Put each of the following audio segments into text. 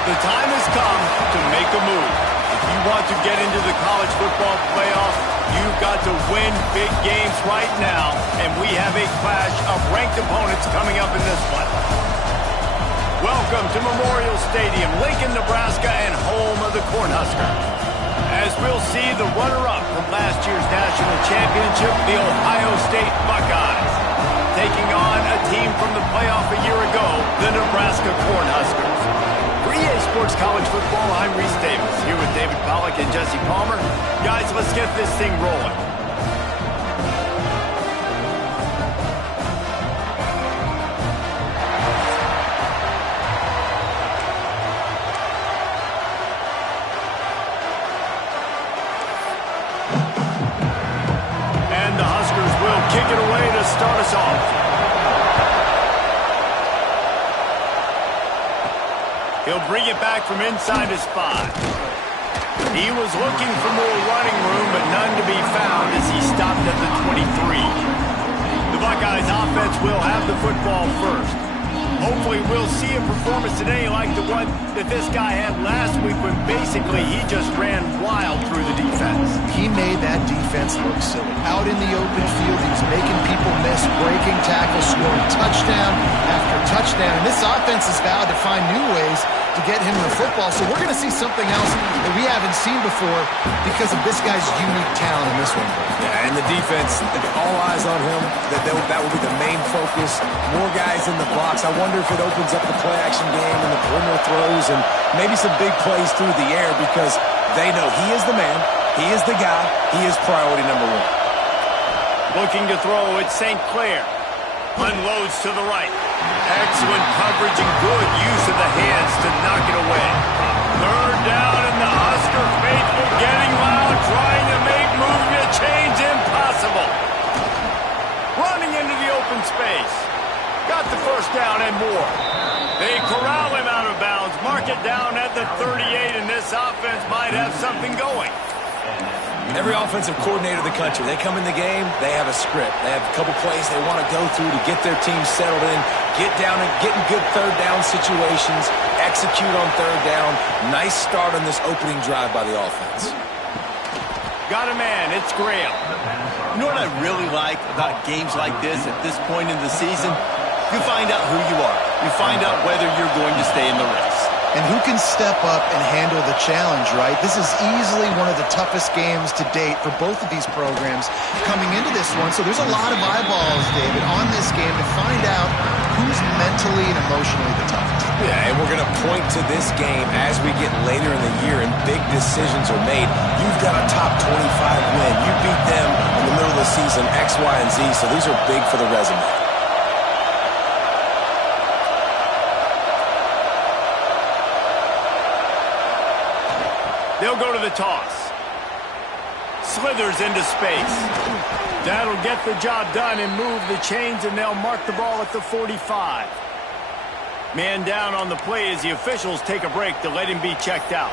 The time has come to make a move. If you want to get into the college football playoff, you've got to win big games right now, and we have a clash of ranked opponents coming up in this one. Welcome to Memorial Stadium, Lincoln, Nebraska, and home of the Cornhuskers. As we'll see the runner-up from last year's national championship, the Ohio State Buckeyes, taking on a team from the playoff a year ago, the Nebraska Cornhuskers. For EA Sports College Football, I'm Reese Davis, here with David Pollack and Jesse Palmer. Guys, let's get this thing rolling. And the Huskers will kick it away to start us off. He'll bring it back from inside his 5. He was looking for more running room, but none to be found as he stopped at the 23. The Buckeyes offense will have the football first. Hopefully we'll see a performance today like the one that this guy had last week when basically he just ran wild through the defense. He made that defense look silly. Out in the open field, he was making people miss, breaking tackles, scoring touchdown after touchdown. And this offense has vowed to find new ways to get him the football. So we're going to see something else that we haven't seen before because of this guy's unique talent in this one. Yeah, and the defense, all eyes on him. That will be the main focus. More guys in the box. I wonder if it opens up the play-action game and the perimeter throws and maybe some big plays through the air because they know he is the man, he is the guy, he is priority number 1. Looking to throw, it's St. Clair. Unloads to the right. Excellent coverage and good use of the hands to knock it away. Third down, and the Husker faithful getting loud, trying to make movement change impossible. Running into the open space. Got the first down and more. They corral him out of bounds, mark it down at the 38, and this offense might have something going. Every offensive coordinator in the country, they come in the game, they have a script. They have a couple plays they want to go through to get their team settled in, get down and get in good third down situations, execute on third down. Nice start on this opening drive by the offense. Got a man, it's Graham. You know what I really like about games like this at this point in the season? You find out who you are. You find out whether you're going to stay in the race. And who can step up and handle the challenge, right? This is easily one of the toughest games to date for both of these programs coming into this one. So there's a lot of eyeballs, David, on this game to find out who's mentally and emotionally the toughest. Yeah, and we're going to point to this game as we get later in the year and big decisions are made. You've got a top 25 win. You beat them in the middle of the season, X, Y, and Z. So these are big for the resume. They'll go to the toss. Slithers into space. That'll get the job done and move the chains, and they'll mark the ball at the 45. Man down on the play as the officials take a break to let him be checked out.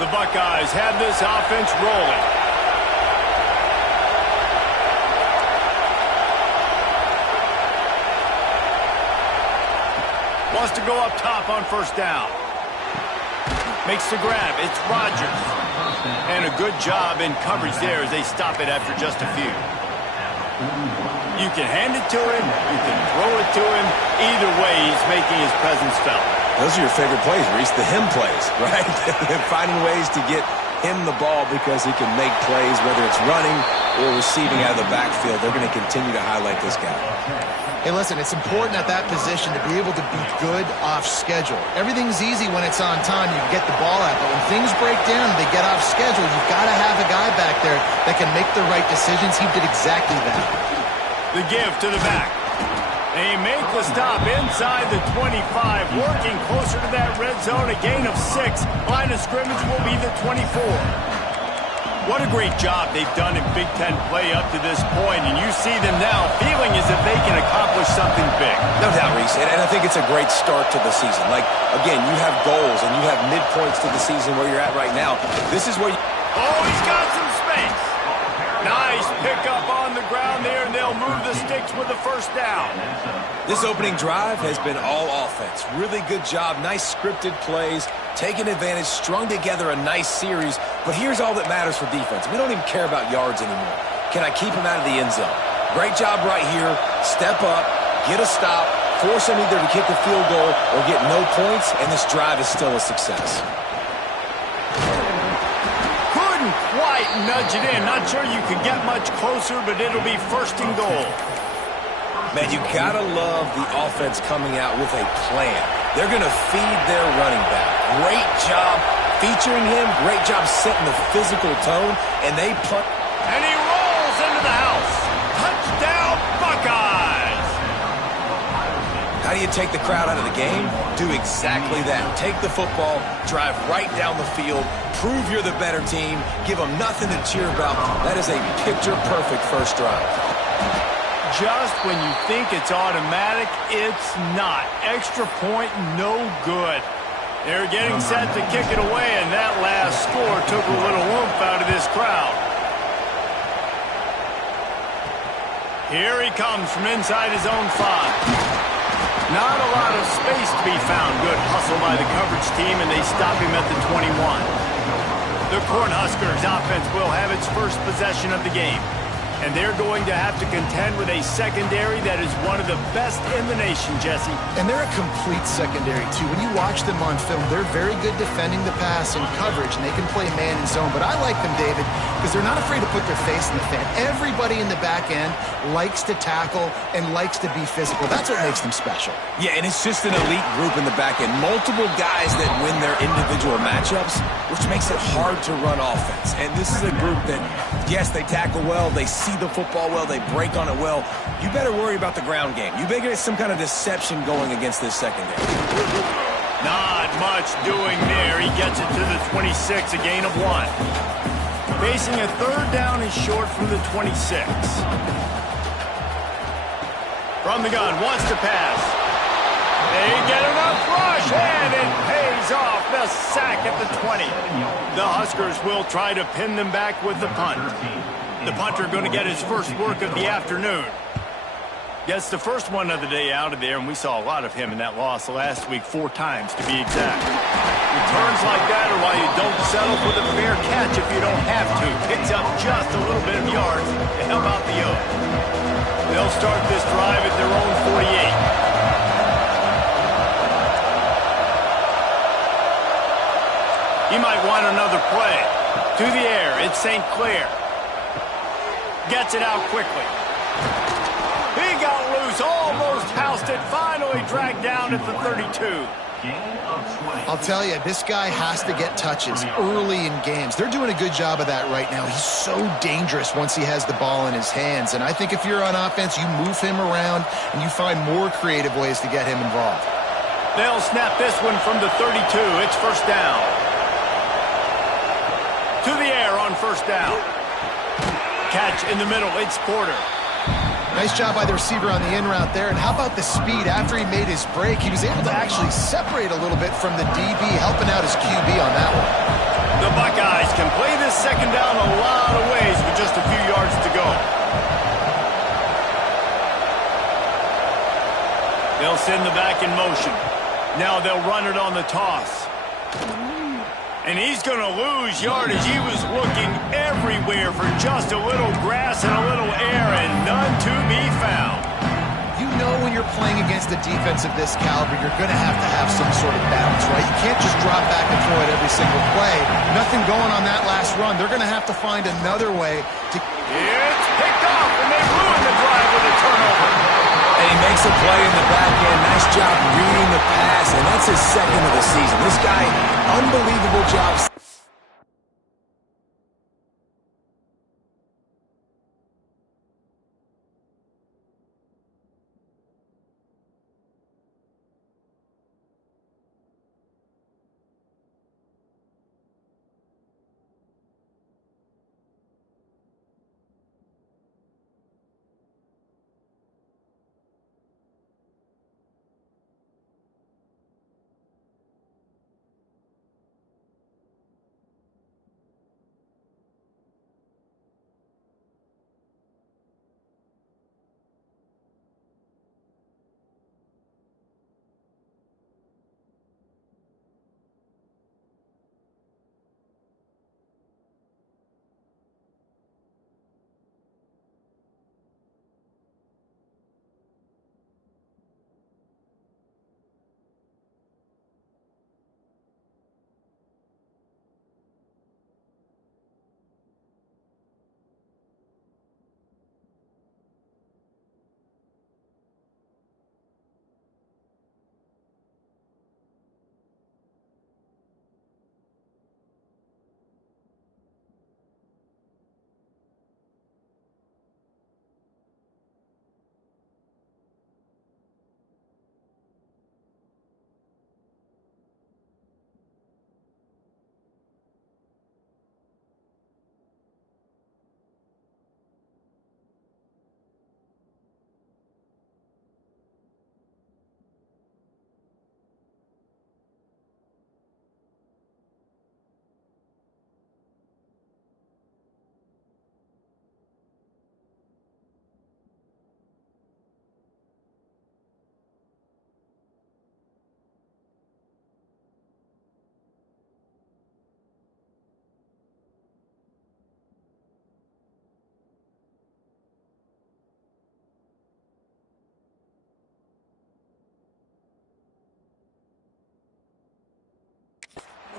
The Buckeyes have this offense rolling. Wants to go up top on first down. Makes the grab. It's Rodgers. And a good job in coverage there as they stop it after just a few. You can hand it to him. You can throw it to him. Either way, he's making his presence felt. Those are your favorite plays, Reese, the him plays, right? Finding ways to get him the ball because he can make plays, whether it's running or receiving out of the backfield. They're going to continue to highlight this guy. Hey, listen, it's important at that position to be able to be good off schedule. Everything's easy when it's on time. You can get the ball out. But when things break down and they get off schedule, you've got to have a guy back there that can make the right decisions. He did exactly that. The give to the back. They make the stop inside the 25, working closer to that red zone, a gain of 6. Line of scrimmage will be the 24. What a great job they've done in Big Ten play up to this point, and you see them now feeling as if they can accomplish something big. No doubt, Reese, and I think it's a great start to the season. Like, again, you have goals and you have midpoints to the season where you're at right now. This is where you... Oh, he's got some space. Nice pickup on the ground there, and they'll move the sticks with the first down. This opening drive has been all offense. Really good job, nice scripted plays, taking advantage, strung together a nice series. But here's all that matters for defense. We don't even care about yards anymore. Can I keep him out of the end zone? Great job right here. Step up, get a stop, force him either to kick a field goal or get no points, and this drive is still a success. Couldn't quite nudge it in. Not sure you can get much closer, but it'll be first and goal. Man, you gotta love the offense coming out with a plan. They're gonna feed their running back. Great job featuring him. Great job setting the physical tone, and they punt. And he rolls into the house. Touchdown, Buckeyes! How do you take the crowd out of the game? Do exactly that. Take the football, drive right down the field, prove you're the better team, give them nothing to cheer about. That is a picture-perfect first drive. Just when you think it's automatic, it's not. Extra point, no good. They're getting set to kick it away, and that last score took a little oomph out of this crowd. Here he comes from inside his own 5. Not a lot of space to be found. Good hustle by the coverage team, and they stop him at the 21. The Cornhuskers offense will have its first possession of the game. And they're going to have to contend with a secondary that is one of the best in the nation, Jesse. And they're a complete secondary, too. When you watch them on film, they're very good defending the pass and coverage, and they can play man and zone. But I like them, David, because they're not afraid to put their face in the fan. Everybody in the back end likes to tackle and likes to be physical. That's what makes them special. Yeah, and it's just an elite group in the back end. Multiple guys that win their individual matchups, which makes it hard to run offense. And this is a group that, yes, they tackle well, they see the football well, they break on it well. You better worry about the ground game. You better get some kind of deception going against this secondary. Not much doing there. He gets it to the 26, a gain of 1. Facing a third down is short from the 26. From the gun, wants to pass. They get enough rush, and it pays off. The sack at the 20. The Huskers will try to pin them back with the punt. The punter going to get his first work of the afternoon. Gets the first one of the day out of there, and we saw a lot of him in that loss last week, 4 times to be exact. Returns like that are why you don't settle for the fair catch if you don't have to. Picks up just a little bit of yards to help out the Oak. They'll start this drive at their own 48. He might want another play. To the air, it's St. Clair. Gets it out quickly. He got loose, almost housed it, finally dragged down at the 32. I'll tell you, this guy has to get touches early in games. They're doing a good job of that right now. He's so dangerous once he has the ball in his hands. And I think if you're on offense, you move him around and you find more creative ways to get him involved. They'll snap this one from the 32. It's first down. To the air on first down. Catch in the middle, it's Porter. Nice job by the receiver on the in route there. And how about the speed after he made his break? He was able to actually separate a little bit from the DB, helping out his QB on that one. The Buckeyes can play this second down a lot of ways with just a few yards to go. They'll send the back in motion. Now they'll run it on the toss. And he's going to lose yardage. He was looking everywhere for just a little grass and a little air, and none to be found. You know when you're playing against a defense of this caliber, you're going to have some sort of balance, right? You can't just drop back and throw it every single play. Nothing going on that last run. They're going to have to find another way to... It's picked off, and they ruin the drive with a turnover. And he makes a play in the back end. Nice job reading the pass, and that's his second of the season. This guy, unbelievable job.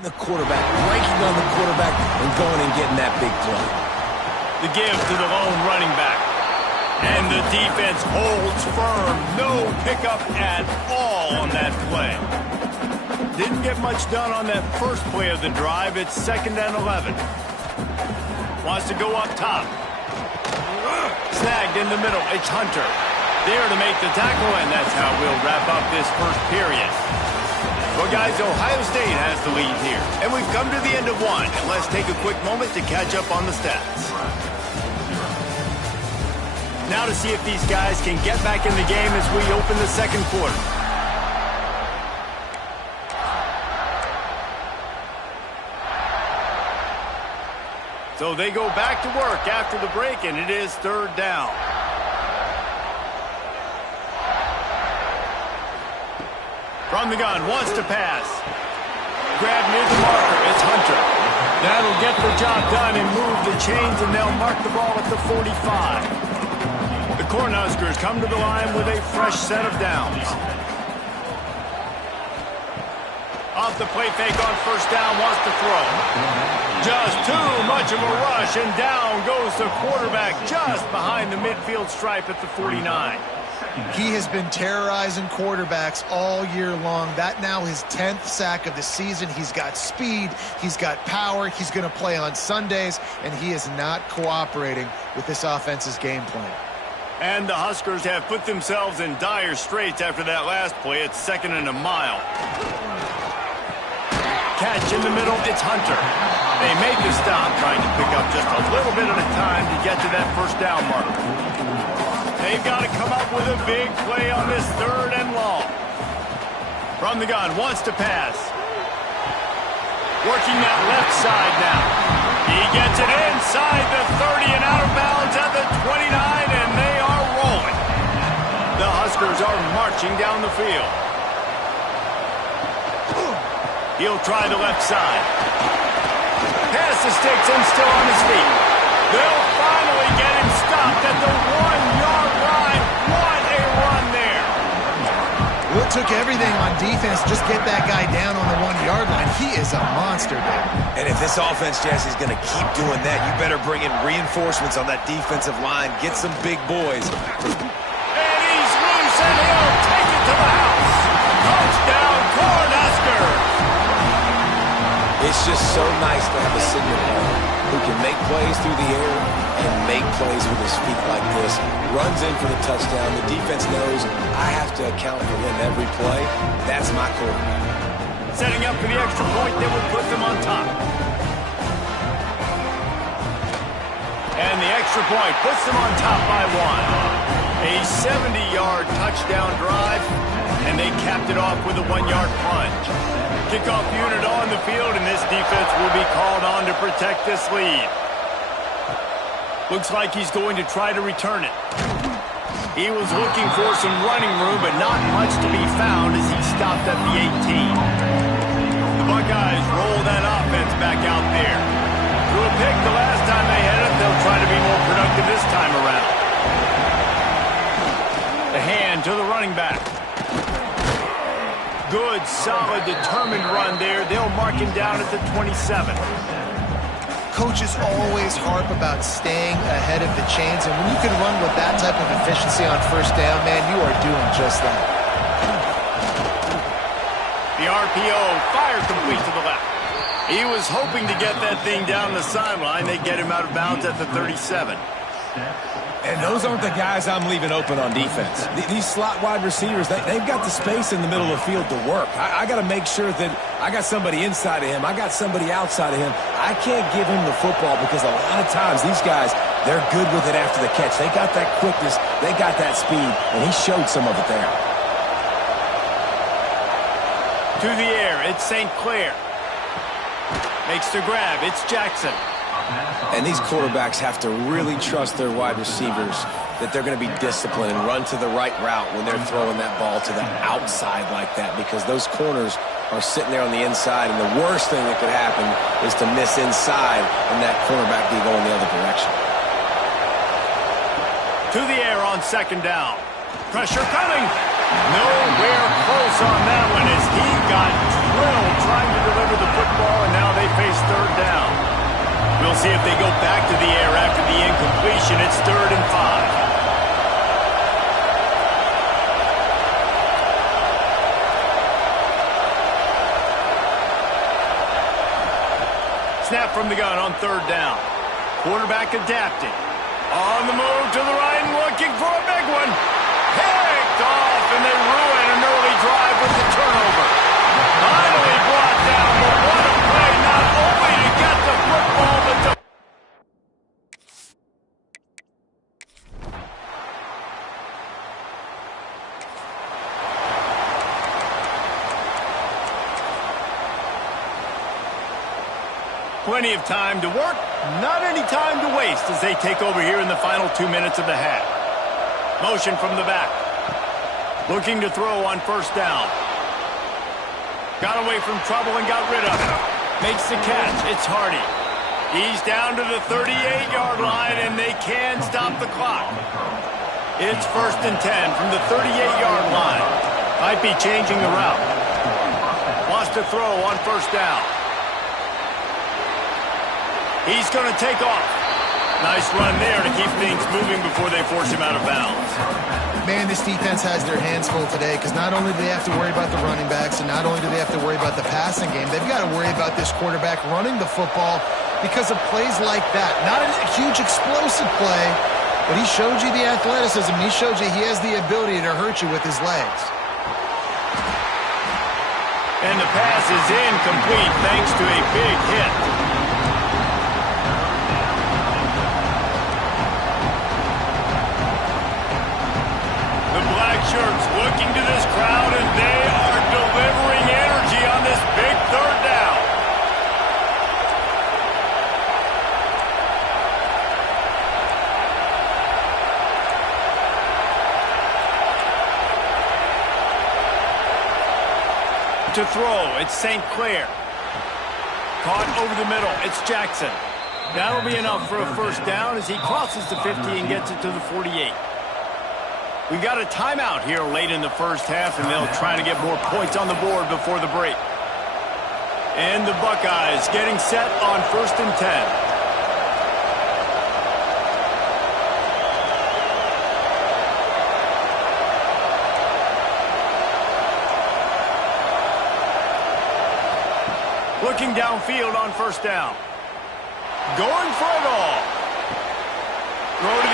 The quarterback, breaking on the quarterback and going and getting that big play. The give to the lone running back. And the defense holds firm. No pickup at all on that play. Didn't get much done on that first play of the drive. It's 2nd and 11. Wants to go up top. Snagged in the middle. It's Hunter. There to make the tackle, and that's how we'll wrap up this first period. Well, guys, Ohio State has the lead here. And we've come to the end of one. And let's take a quick moment to catch up on the stats. Now to see if these guys can get back in the game as we open the second quarter. So they go back to work after the break, and it is 3rd down. From the gun, wants to pass. Grab near the marker, it's Hunter. That'll get the job done and move the chains, and they'll mark the ball at the 45. The Cornhuskers come to the line with a fresh set of downs. Off the play fake on 1st down, wants to throw. Just too much of a rush, and down goes the quarterback just behind the midfield stripe at the 49. He has been terrorizing quarterbacks all year long. That now his 10th sack of the season. He's got speed. He's got power. He's going to play on Sundays, and he is not cooperating with this offense's game plan. And the Huskers have put themselves in dire straits after that last play. It's 2nd and a mile. Catch in the middle, it's Hunter. They make the stop, trying to pick up just a little bit at a time to get to that 1st down marker. They've got to come up with a big play on this 3rd and long. From the gun, wants to pass. Working that left side now. He gets it inside the 30 and out of bounds at the 29, and they are rolling. The Huskers are marching down the field. He'll try the left side. Pass the sticks and still on his feet. They'll finally get him stopped at the 1-yard line. What a run there. Well, it took everything on defense. Just get that guy down on the 1-yard line. He is a monster there. And if this offense, Jesse, is going to keep doing that, you better bring in reinforcements on that defensive line. Get some big boys. And he's loose, and he'll take it to the house. Touchdown, Cornhuskers. It's just so nice to have a signal player who can make plays through the air and make plays with his feet like this. Runs in for the touchdown. The defense knows I have to account for him every play. That's my quarterback. Setting up for the extra point that will put them on top. And the extra point puts them on top by 1. A 70-yard touchdown drive, and they capped it off with a 1-yard plunge. Kickoff unit on the field, and this defense will be called on to protect this lead. Looks like he's going to try to return it. He was looking for some running room, but not much to be found as he stopped at the 18. The Buckeyes roll that offense back out there. Threw a pick the last time they had it. They'll try to be more productive this time around. The hand to the running back. Good, solid, determined run there. They'll mark him down at the 27. Coaches always harp about staying ahead of the chains, and when you can run with that type of efficiency on 1st down, man, you are doing just that. The RPO, fire complete to the left. He was hoping to get that thing down the sideline. They get him out of bounds at the 37. And those aren't the guys I'm leaving open on defense. These slot wide receivers, they've got the space in the middle of the field to work. I got to make sure that I got somebody inside of him. I got somebody outside of him. I can't give him the football because a lot of times these guys, they're good with it after the catch. They got that quickness. They got that speed, and he showed some of it there. To the air, it's St. Clair. Makes the grab, it's Jackson. And these quarterbacks have to really trust their wide receivers that they're going to be disciplined and run to the right route when they're throwing that ball to the outside like that, because those corners are sitting there on the inside, and the worst thing that could happen is to miss inside and that cornerback be going the other direction. To the air on 2nd down. Pressure coming. Nowhere close on that one as he got drilled trying to deliver the football, and now they face third down. We'll see if they go back to the air after the incompletion. It's 3rd and 5. Snap from the gun on 3rd down. Quarterback adapting. On the move to the right and looking for a big one. Picked off, and they ruin an early drive with the turnover. Finally brought down, but what a play, not only to get the football, but to... Plenty of time to work, not any time to waste as they take over here in the final 2 minutes of the half. Motion from the back. Looking to throw on 1st down. Got away from trouble and got rid of it. Makes the catch. It's Hardy. He's down to the 38-yard line, and they can stop the clock. It's 1st and 10 from the 38-yard line. Might be changing the route. Wants to throw on 1st down. He's going to take off. Nice run there to keep things moving before they force him out of bounds. Man, this defense has their hands full today because not only do they have to worry about the running backs and not only do they have to worry about the passing game, they've got to worry about this quarterback running the football because of plays like that. Not a huge explosive play, but he showed you the athleticism. He showed you he has the ability to hurt you with his legs. And the pass is incomplete thanks to a big hit. Shirts looking to this crowd, and they are delivering energy on this big 3rd down. To throw, it's St. Clair. Caught over the middle, it's Jackson. That'll be enough for a 1st down as he crosses the 50 and gets it to the 48. We got a timeout here late in the 1st half, and they'll try to get more points on the board before the break. And the Buckeyes getting set on 1st and 10. Looking downfield on 1st down. Going for it all. Throw to